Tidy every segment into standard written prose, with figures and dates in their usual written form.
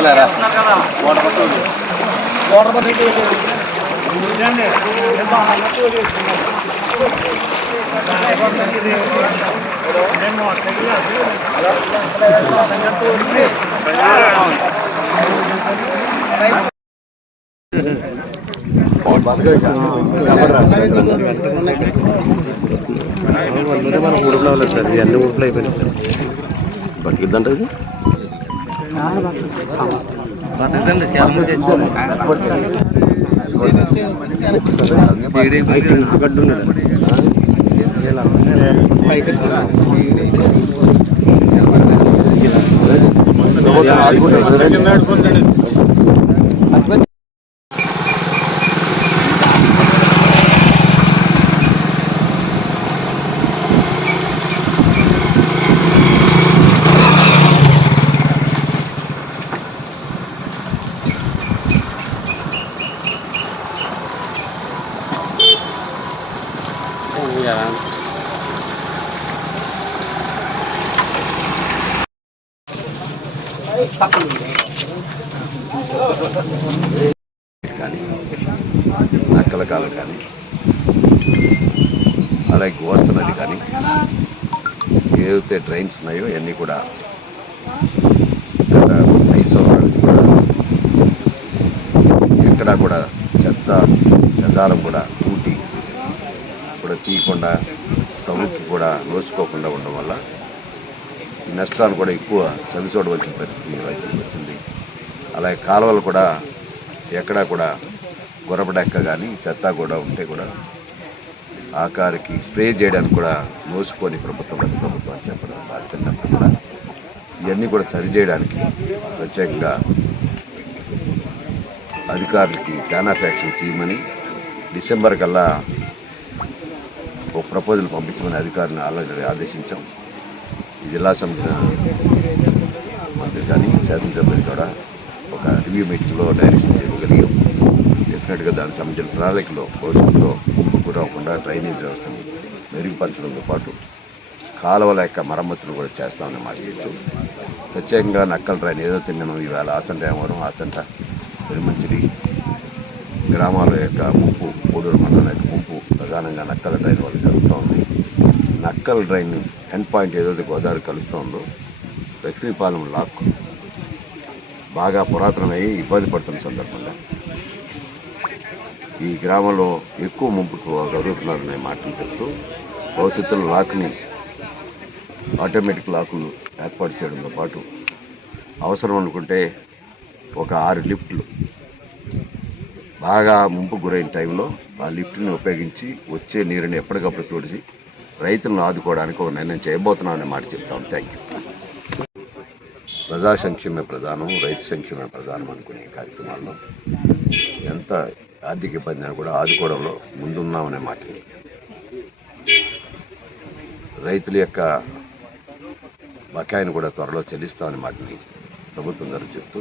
చూడాలరా మన ఊరులో అవ్వలేదు సార్, ఇవన్నీ ఊరులో అయిపోయినాయి సార్. బతికిద్దంటే ఇది గడ్డు కానీ నక్కల కాలు కానీ అలాగే గోవర్ధన నది కానీ ఏదైతే డ్రైన్స్ ఉన్నాయో అన్నీ కూడా గత 5 సంవత్సరాల నుంచి కూడా ఎక్కడా కూడా చెదారం కూడా కూటి కూడా తీయకుండా తవ్వుకి కూడా నోచుకోకుండా ఉండడం వల్ల ఈ నష్టాలు కూడా ఎక్కువ చవిచూడవలసిన పరిస్థితి రైతులకు వచ్చింది. అలాగే కాలువలు కూడా ఎక్కడా కూడా గొరబడెక్క కానీ చెత్త కూడా ఉంటే కూడా ఆకారికి స్ప్రే చేయడానికి కూడా నోసుకొని ప్రభుత్వం అని చెప్పడం బాధ్యతన్నప్పుడు కూడా ఇవన్నీ కూడా సరిచేయడానికి ప్రత్యేకంగా అధికారులకి ప్లాన్ ఆఫ్ యాక్షన్ చేయమని డిసెంబర్ కల్లా ఒక ప్రపోజల్ పంపించమని అధికారులను ఆల్రెడీ ఆదేశించాం. ఈ జిల్లా మంత్రి కానీ శాసనసభ్యులు కూడా ఒక రివ్యూ మీటింగ్లో డైరెక్షన్ చేయగలిగాం. డెఫినెట్గా దానికి సంబంధించిన ప్రణాళికలో భవిష్యత్తులో గురవకుండా డ్రైనేజ్ వ్యవస్థను మెరుగుపరచడంతో పాటు కాలువల యొక్క మరమ్మతులు కూడా చేస్తామని మాట్లాడచ్చు. ప్రత్యేకంగా నక్కల డ్రైన్ ఏదైతే మనం ఈవేళ ఆచంట ఏమవరం ఆచంట పెరుమంచిడి గ్రామాల యొక్క ముంపు కోడూరు మండలం యొక్క ముంపు ప్రధానంగా నక్కల డ్రైన్ వల్ల జరుగుతూ ఉంది. నక్కల డ్రైన్ ఎండ్ పాయింట్ ఏదైతే గోదావరి కలుస్తుందో లక్ష్మీపాలెం లాక్ బాగా పురాతనమై ఇబ్బంది పడుతున్న సందర్భంగా ఈ గ్రామంలో ఎక్కువ ముంపుకు జరుగుతున్నారనే మాటలు చెప్తూ భవిష్యత్తులో లాక్ని ఆటోమేటిక్ లాకులు ఏర్పాటు చేయడంతో పాటు అవసరం అనుకుంటే ఒక 6 లిఫ్ట్లు బాగా ముంపు గురైన టైంలో ఆ లిఫ్ట్ని ఉపయోగించి వచ్చే నీరుని ఎప్పటికప్పుడు తోడిచి రైతులను ఆదుకోవడానికి ఒక నిర్ణయం చేయబోతున్నామనే మాట చెప్తాం. Thank you. ప్రజా సంక్షేమ ప్రధానం, రైతు సంక్షేమ ప్రధానం అనుకునే కార్యక్రమాల్లో ఎంత ఆర్థిక ఇబ్బంది అయినా కూడా ఆదుకోవడంలో ముందున్నామనే మాట, రైతుల యొక్క బకాయిని కూడా త్వరలో చెల్లిస్తామనే మాటని ప్రభుత్వం ద్వారా చెప్తూ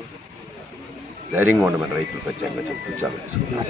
ధైర్యంగా ఉండమని రైతులు ప్రత్యేకంగా చెప్తూ చాలా తీసుకుంటాం.